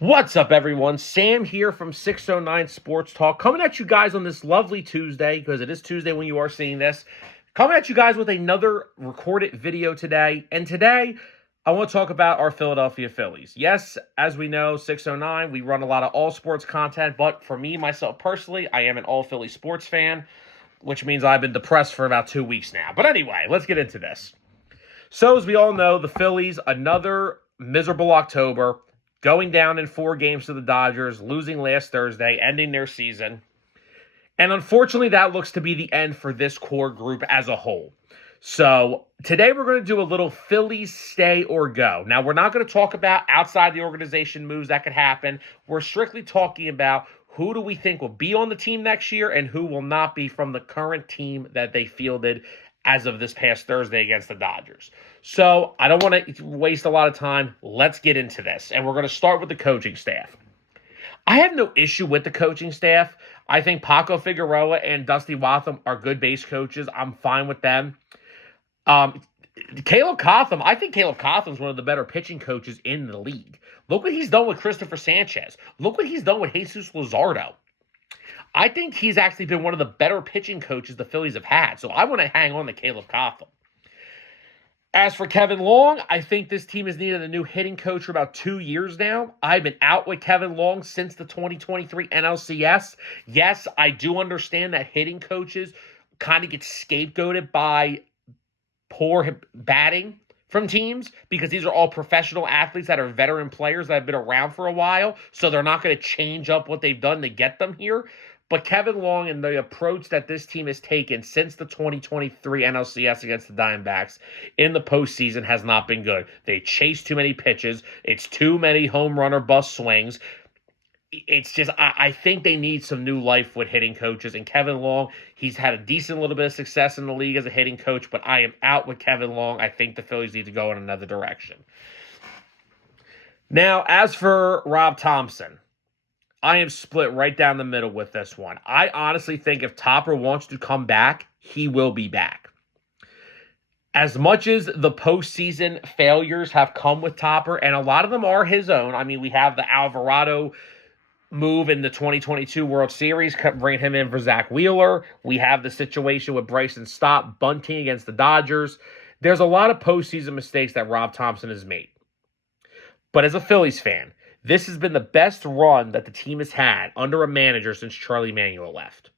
What's up, everyone? Sam here from 609 Sports Talk, coming at you guys on this lovely Tuesday, because it is Tuesday when you are seeing this. Coming at you guys with another recorded video today. And today, I want to talk about our Philadelphia Phillies. Yes, as we know, 609, we run a lot of all sports content, but for me, myself personally, I am an all Philly sports fan, which means I've been depressed for about 2 weeks now. But anyway, let's get into this. So, as we all know, the Phillies, another miserable October, going down in 4 games to the Dodgers, losing last Thursday, ending their season. And unfortunately, that looks to be the end for this core group as a whole. So today we're going to do a little Phillies stay or go. Now, we're not going to talk about outside the organization moves that could happen. We're strictly talking about who do we think will be on the team next year and who will not be from the current team that they fielded as of this past Thursday against the Dodgers. So I don't want to waste a lot of time. Let's get into this. And we're going to start with the coaching staff. I have no issue with the coaching staff. I think Paco Figueroa and Dusty Wathan are good base coaches. I'm fine with them. Caleb Cotham, I think Caleb Cotham is one of the better pitching coaches in the league. Look what he's done with Christopher Sanchez. Look what he's done with Jesus Luzardo. I think he's actually been one of the better pitching coaches the Phillies have had. So I want to hang on to Caleb Cotham. As for Kevin Long, I think this team has needed a new hitting coach for about 2 years now. I've been out with Kevin Long since the 2023 NLCS. Yes, I do understand that hitting coaches kind of get scapegoated by poor batting from teams because these are all professional athletes that are veteran players that have been around for a while, so they're not going to change up what they've done to get them here. But Kevin Long and the approach that this team has taken since the 2023 NLCS against the Diamondbacks in the postseason has not been good. They chase too many pitches. It's too many home run or bust swings. It's just, I think they need some new life with hitting coaches. And Kevin Long, he's had a decent little bit of success in the league as a hitting coach, but I am out with Kevin Long. I think the Phillies need to go in another direction. Now, as for Rob Thompson, I am split right down the middle with this one. I honestly think if Topper wants to come back, he will be back. As much as the postseason failures have come with Topper, and a lot of them are his own. I mean, we have the Alvarado move in the 2022 World Series, bringing him in for Zach Wheeler. We have the situation with Bryson Stott bunting against the Dodgers. There's a lot of postseason mistakes that Rob Thompson has made. But as a Phillies fan, this has been the best run that the team has had under a manager since Charlie Manuel left.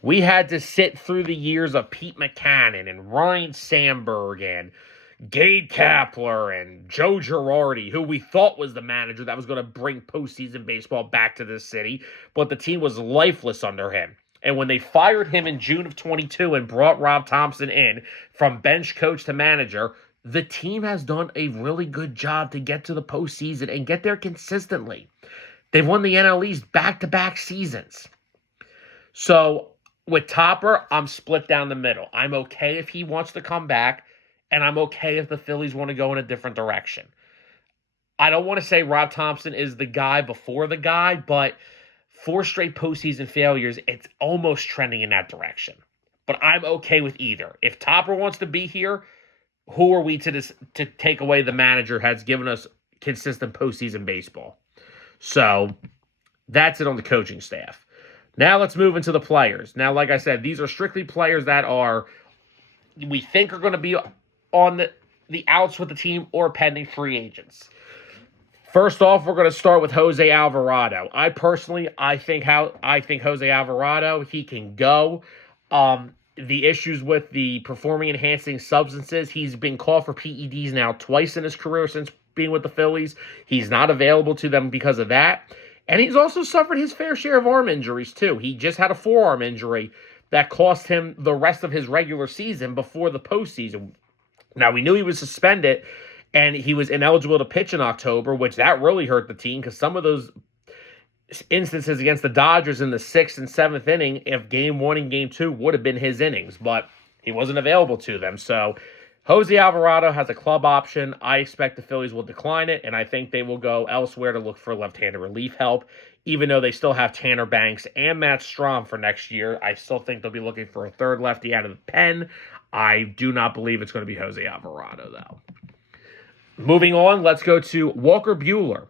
We had to sit through the years of Pete Mackanin and Ryan Sandberg and Gabe Kapler and Joe Girardi, who we thought was the manager that was going to bring postseason baseball back to this city, but the team was lifeless under him. And when they fired him in June of 22 and brought Rob Thompson in from bench coach to manager, the team has done a really good job to get to the postseason and get there consistently. They've won the NL East back-to-back seasons. So with Topper, I'm split down the middle. I'm okay if he wants to come back, and I'm okay if the Phillies want to go in a different direction. I don't want to say Rob Thompson is the guy before the guy, but 4 straight postseason failures, it's almost trending in that direction. But I'm okay with either. If Topper wants to be here, who are we to take away the manager has given us consistent postseason baseball? So that's it on the coaching staff. Now let's move into the players. Now, like I said, these are strictly players that we think are going to be on the outs with the team or pending free agents. First off, we're going to start with Jose Alvarado. I think Jose Alvarado, he can go. The issues with the performing-enhancing substances, he's been called for PEDs now twice in his career since being with the Phillies. He's not available to them because of that. And he's also suffered his fair share of arm injuries, too. He just had a forearm injury that cost him the rest of his regular season before the postseason. Now, we knew he was suspended, and he was ineligible to pitch in October, which that really hurt the team because some of those instances against the Dodgers in the 6th and 7th inning, if game 1 and game 2 would have been his innings, but he wasn't available to them. So Jose Alvarado has a club option. I expect the Phillies will decline it, and I think they will go elsewhere to look for left-handed relief help. Even though they still have Tanner Banks and Matt Strahm for next year, I still think they'll be looking for a third lefty out of the pen. I do not believe it's going to be Jose Alvarado, though. Moving on, let's go to Walker Buehler.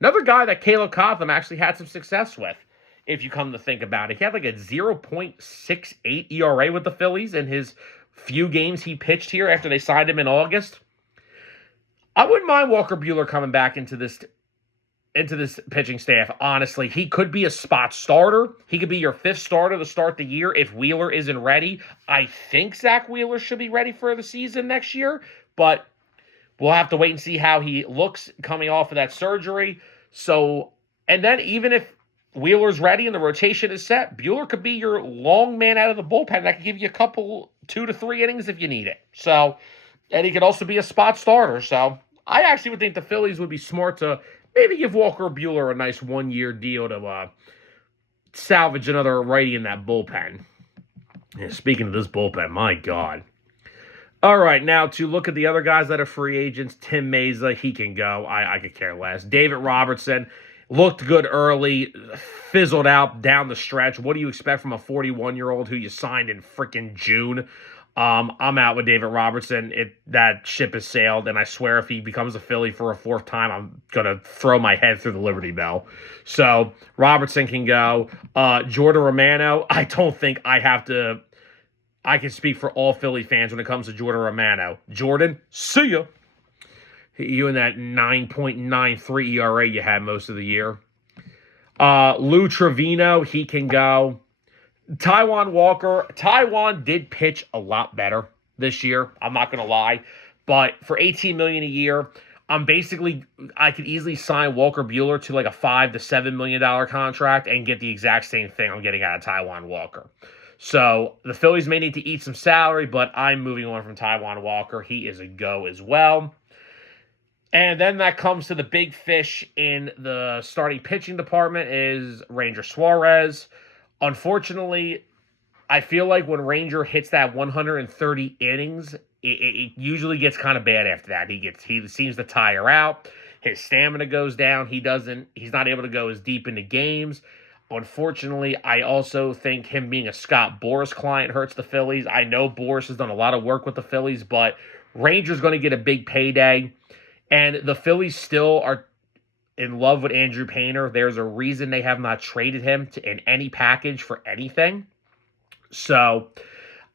Another guy that Caleb Cotham actually had some success with, if you come to think about it. He had like a 0.68 ERA with the Phillies in his few games he pitched here after they signed him in August. I wouldn't mind Walker Buehler coming back into this pitching staff, honestly. He could be a spot starter. He could be your fifth starter to start the year if Wheeler isn't ready. I think Zach Wheeler should be ready for the season next year, but we'll have to wait and see how he looks coming off of that surgery. So, and then even if Wheeler's ready and the rotation is set, Buehler could be your long man out of the bullpen that could give you a couple 2 to 3 innings if you need it. So, and he could also be a spot starter. So, I actually would think the Phillies would be smart to maybe give Walker Buehler a nice 1-year deal to salvage another righty in that bullpen. Yeah, speaking of this bullpen, my God. All right, now to look at the other guys that are free agents. Tim Meza, he can go. I could care less. David Robertson looked good early, fizzled out down the stretch. What do you expect from a 41-year-old who you signed in freaking June? I'm out with David Robertson. That ship has sailed, and I swear if he becomes a Philly for a 4th time, I'm going to throw my head through the Liberty Bell. So Robertson can go. Jordan Romano, I don't think I can speak for all Philly fans when it comes to Jordan Romano. Jordan, see ya. You and that 9.93 ERA you had most of the year. Lou Trevino, he can go. Taijuan Walker. Taijuan did pitch a lot better this year. I'm not going to lie. But for $18 million a year, I could easily sign Walker Buehler to like a $5 to $7 million contract and get the exact same thing I'm getting out of Taijuan Walker. So the Phillies may need to eat some salary, but I'm moving on from Taijuan Walker. He is a go as well. And then that comes to the big fish in the starting pitching department is Ranger Suarez. Unfortunately, I feel like when Ranger hits that 130 innings, it usually gets kind of bad after that. He seems to tire out. His stamina goes down. He's not able to go as deep into games. Unfortunately, I also think him being a Scott Boras client hurts the Phillies. I know Boras has done a lot of work with the Phillies, but Ranger's going to get a big payday. And the Phillies still are in love with Andrew Painter. There's a reason they have not traded him in any package for anything. So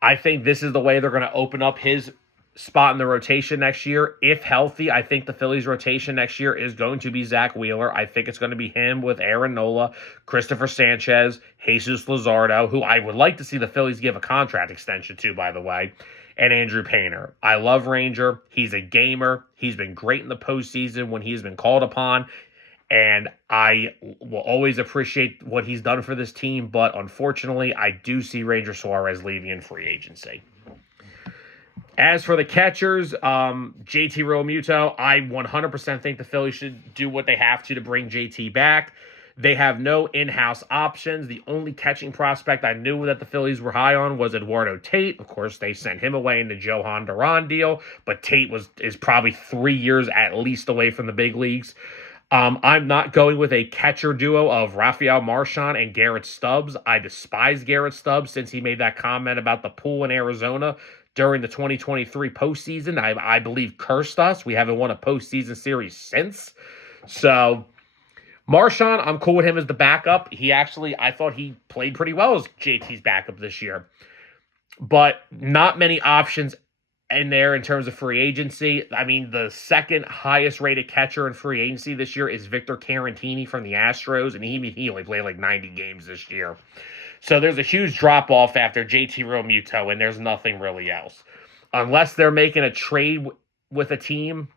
I think this is the way they're going to open up his spot in the rotation next year. If healthy, I think the Phillies rotation next year is going to be Zach Wheeler. I think it's going to be him with Aaron Nola, Christopher Sanchez, Jesus Luzardo, who I would like to see the Phillies give a contract extension to, by the way, and Andrew Painter. I love Ranger. He's a gamer. He's been great in the postseason when he's been called upon. And I will always appreciate what he's done for this team. But unfortunately, I do see Ranger Suarez leaving in free agency. As for the catchers, JT Realmuto, I 100% think the Phillies should do what they have to bring JT back. They have no in-house options. The only catching prospect I knew that the Phillies were high on was Eduardo Tate. Of course, they sent him away in the Johan Duran deal, but Tate is probably 3 years at least away from the big leagues. I'm not going with a catcher duo of Rafael Marchand and Garrett Stubbs. I despise Garrett Stubbs since he made that comment about the pool in Arizona during the 2023 postseason. I believe cursed us. We haven't won a postseason series since. So Marchand, I'm cool with him as the backup. I thought he played pretty well as JT's backup this year. But not many options in there in terms of free agency. I mean, the second highest rated catcher in free agency this year is Victor Caratini from the Astros, and he only played like 90 games this year. So there's a huge drop-off after JT Realmuto, and there's nothing really else. Unless they're making a trade with a team,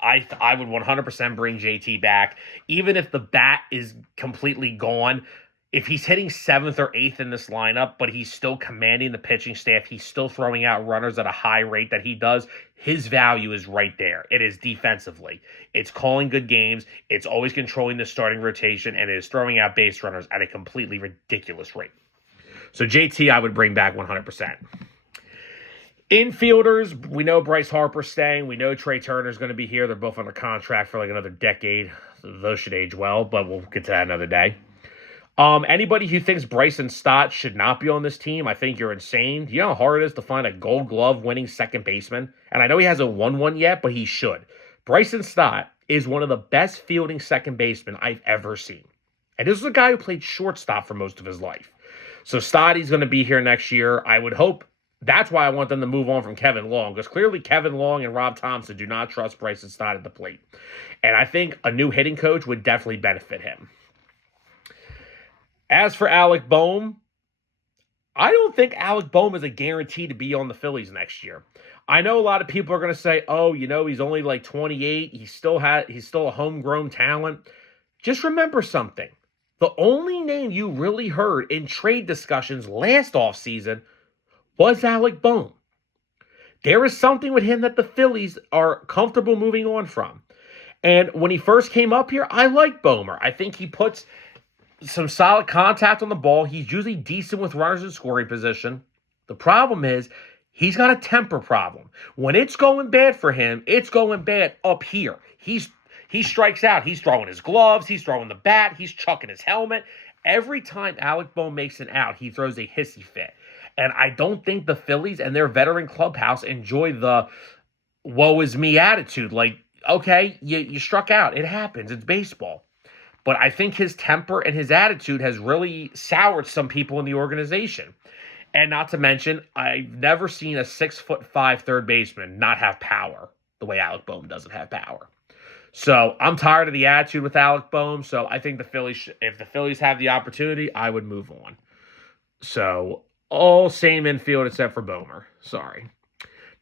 I would 100% bring JT back. Even if the bat is completely gone, if he's hitting 7th or 8th in this lineup, but he's still commanding the pitching staff, he's still throwing out runners at a high rate that he does, his value is right there. It is defensively. It's calling good games. It's always controlling the starting rotation, and it is throwing out base runners at a completely ridiculous rate. So JT, I would bring back 100%. Infielders, we know Bryce Harper's staying. We know Trey Turner's going to be here. They're both under contract for like another decade. Those should age well, but we'll get to that another day. Anybody who thinks Bryson Stott should not be on this team, I think you're insane. Do you know how hard it is to find a Gold Glove winning second baseman? And I know he hasn't won one yet, but he should. Bryson Stott is one of the best fielding second basemen I've ever seen. And this is a guy who played shortstop for most of his life. So Stottie's going to be here next year. I would hope. That's why I want them to move on from Kevin Long, because clearly Kevin Long and Rob Thompson do not trust Bryson Stott at the plate. And I think a new hitting coach would definitely benefit him. As for Alec Bohm, I don't think Alec Bohm is a guarantee to be on the Phillies next year. I know a lot of people are going to say, oh, he's only like 28. He's still a homegrown talent. Just remember something. The only name you really heard in trade discussions last offseason was Alec Bohm. There is something with him that the Phillies are comfortable moving on from. And when he first came up here, I like Bohmer. I think he puts some solid contact on the ball. He's usually decent with runners in scoring position. The problem is he's got a temper problem. When it's going bad for him, it's going bad up here. He strikes out. He's throwing his gloves. He's throwing the bat. He's chucking his helmet. Every time Alec Bohm makes an out, he throws a hissy fit. And I don't think the Phillies and their veteran clubhouse enjoy the woe is me attitude. Like, okay, you struck out. It happens. It's baseball. But I think his temper and his attitude has really soured some people in the organization. And not to mention, I've never seen a 6'5" third baseman not have power the way Alec Bohm doesn't have power. So I'm tired of the attitude with Alec Bohm. So I think if the Phillies have the opportunity, I would move on. So all same infield except for Bohmer. Sorry.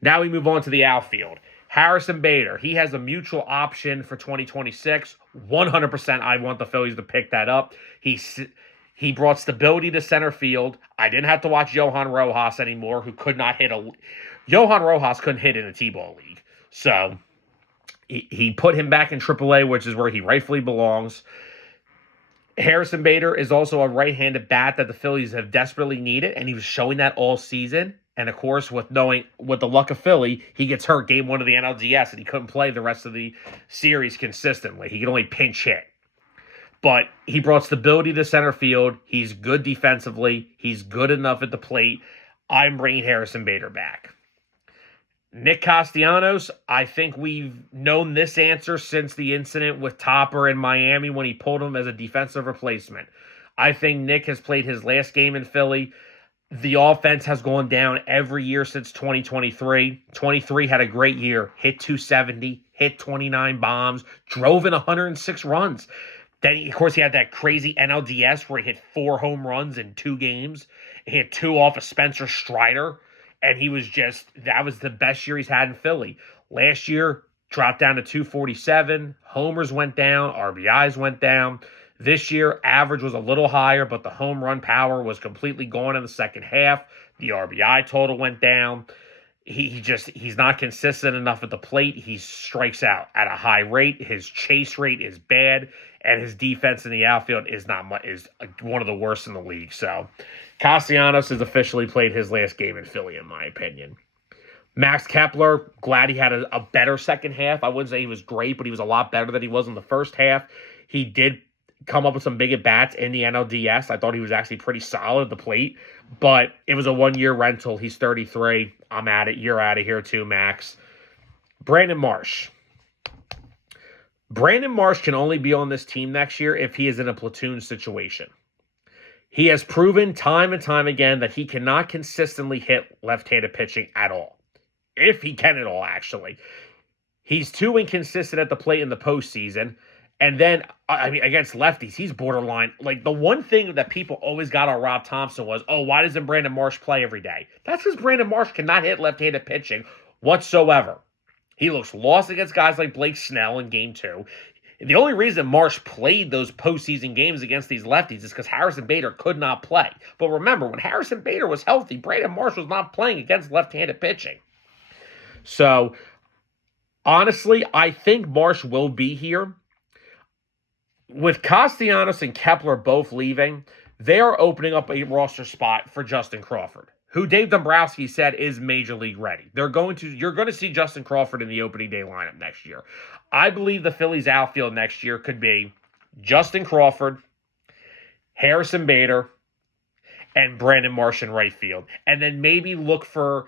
Now we move on to the outfield. Harrison Bader. He has a mutual option for 2026. 100% I want the Phillies to pick that up. He brought stability to center field. I didn't have to watch Johan Rojas anymore, who could not hit Johan Rojas couldn't hit in a T-ball league. So he put him back in AAA, which is where he rightfully belongs. Harrison Bader is also a right-handed bat that the Phillies have desperately needed, and he was showing that all season. And of course, with the luck of Philly, he gets hurt game 1 of the NLDS, and he couldn't play the rest of the series consistently. He could only pinch hit. But he brought stability to center field. He's good defensively. He's good enough at the plate. I'm bringing Harrison Bader back. Nick Castellanos, I think we've known this answer since the incident with Topper in Miami when he pulled him as a defensive replacement. I think Nick has played his last game in Philly. The offense has gone down every year since 2023. 23 had a great year. Hit 270, hit 29 bombs, drove in 106 runs. Then, of course, he had that crazy NLDS where he hit 4 home runs in 2 games. He hit 2 off of Spencer Strider. And that was the best year he's had in Philly. Last year, dropped down to 247. Homers went down. RBIs went down. This year, average was a little higher, but the home run power was completely gone in the second half. The RBI total went down. He's not consistent enough at the plate. He strikes out at a high rate. His chase rate is bad, and his defense in the outfield is one of the worst in the league. So Castellanos has officially played his last game in Philly, in my opinion. Max Kepler, glad he had a better second half. I wouldn't say he was great, but he was a lot better than he was in the first half. He did come up with some big at-bats in the NLDS. I thought he was actually pretty solid at the plate, but it was a 1-year rental. He's 33. I'm at it. You're out of here too, Max. Brandon Marsh. Brandon Marsh can only be on this team next year if he is in a platoon situation. He has proven time and time again that he cannot consistently hit left-handed pitching at all. If he can at all, actually. He's too inconsistent at the plate in the postseason. And then, against lefties, he's borderline. Like, the one thing that people always got on Rob Thompson was, oh, why doesn't Brandon Marsh play every day? That's because Brandon Marsh cannot hit left-handed pitching whatsoever. He looks lost against guys like Blake Snell in Game 2. The only reason Marsh played those postseason games against these lefties is because Harrison Bader could not play. But remember, when Harrison Bader was healthy, Brandon Marsh was not playing against left-handed pitching. So, honestly, I think Marsh will be here. With Castellanos and Kepler both leaving, they are opening up a roster spot for Justin Crawford, who Dave Dombrowski said is major league ready. You're going to see Justin Crawford in the opening day lineup next year. I believe the Phillies outfield next year could be Justin Crawford, Harrison Bader, and Brandon Marsh in right field. And then maybe look for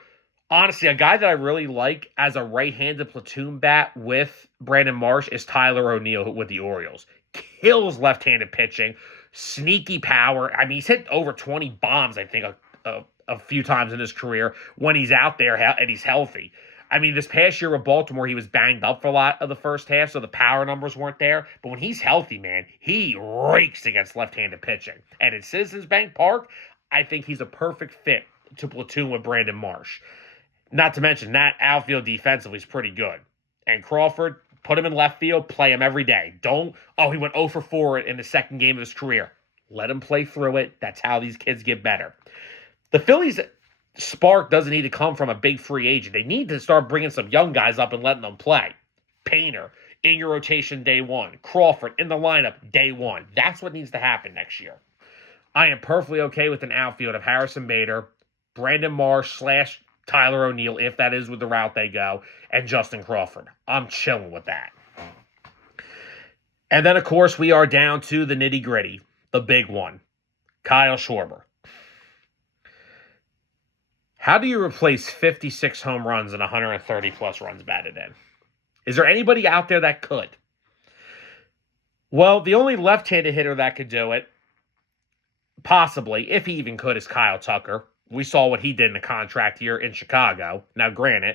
Honestly, a guy that I really like as a right-handed platoon bat with Brandon Marsh is Tyler O'Neill with the Orioles. Kills left-handed pitching, sneaky power. I mean, he's hit over 20 bombs, I think, a few times in his career when he's out there and he's healthy. I mean, this past year with Baltimore, he was banged up for a lot of the first half, so the power numbers weren't there. But when he's healthy, man, he rakes against left-handed pitching. And in Citizens Bank Park, I think he's a perfect fit to platoon with Brandon Marsh. Not to mention that outfield defensively is pretty good. And Crawford, put him in left field, play him every day. He went 0 for 4 in the second game of his career. Let him play through it. That's how these kids get better. The Phillies' spark doesn't need to come from a big free agent. They need to start bringing some young guys up and letting them play. Painter, in your rotation day one. Crawford, in the lineup day one. That's what needs to happen next year. I am perfectly okay with an outfield of Harrison Bader, Brandon Marsh / Tyler O'Neill, if that is with the route they go, and Justin Crawford. I'm chilling with that. And then, of course, we are down to the nitty-gritty, the big one, Kyle Schwaber. How do you replace 56 home runs and 130-plus runs batted in? Is there anybody out there that could? Well, the only left-handed hitter that could do it, possibly, if he even could, is Kyle Tucker. We saw what he did in the contract year in Chicago. Now, granted,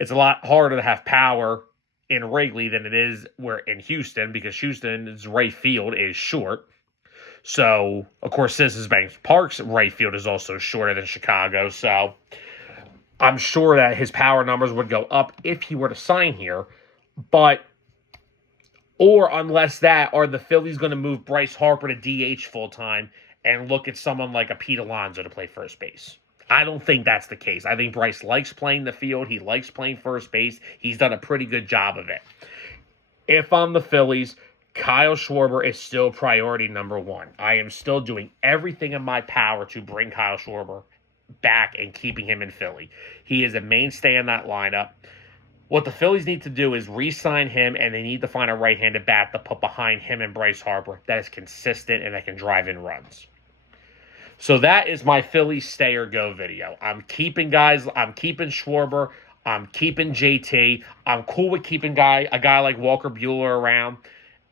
it's a lot harder to have power in Wrigley than it is in Houston, because Houston's right field is short. So, of course, Citizens Bank Park's right field is also shorter than Chicago. So, I'm sure that his power numbers would go up if he were to sign here. Or unless that, are the Phillies going to move Bryce Harper to DH full-time and look at someone like a Pete Alonso to play first base? I don't think that's the case. I think Bryce likes playing the field. He likes playing first base. He's done a pretty good job of it. If I'm the Phillies, Kyle Schwaber is still priority number one. I am still doing everything in my power to bring Kyle Schwaber back and keeping him in Philly. He is a mainstay in that lineup. What the Phillies need to do is re-sign him, and they need to find a right-handed bat to put behind him and Bryce Harper that is consistent and that can drive in runs. So that is my Phillies stay or go video. I'm keeping Schwaber. I'm keeping JT. I'm cool with keeping a guy like Walker Buehler around.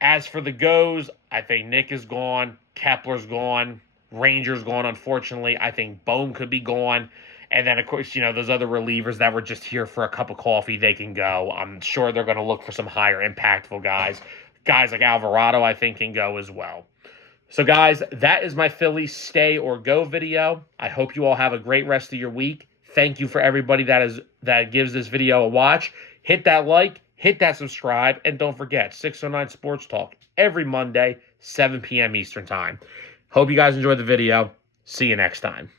As for the goes, I think Nick is gone. Kepler's gone. Ranger's gone, unfortunately. I think Bohm could be gone. And then, of course, those other relievers that were just here for a cup of coffee, they can go. I'm sure they're going to look for some higher impactful guys. Guys like Alvarado, I think, can go as well. So, guys, that is my Phillies stay or go video. I hope you all have a great rest of your week. Thank you for everybody that gives this video a watch. Hit that like, hit that subscribe, and don't forget, 609 Sports Talk every Monday, 7 p.m. Eastern Time. Hope you guys enjoyed the video. See you next time.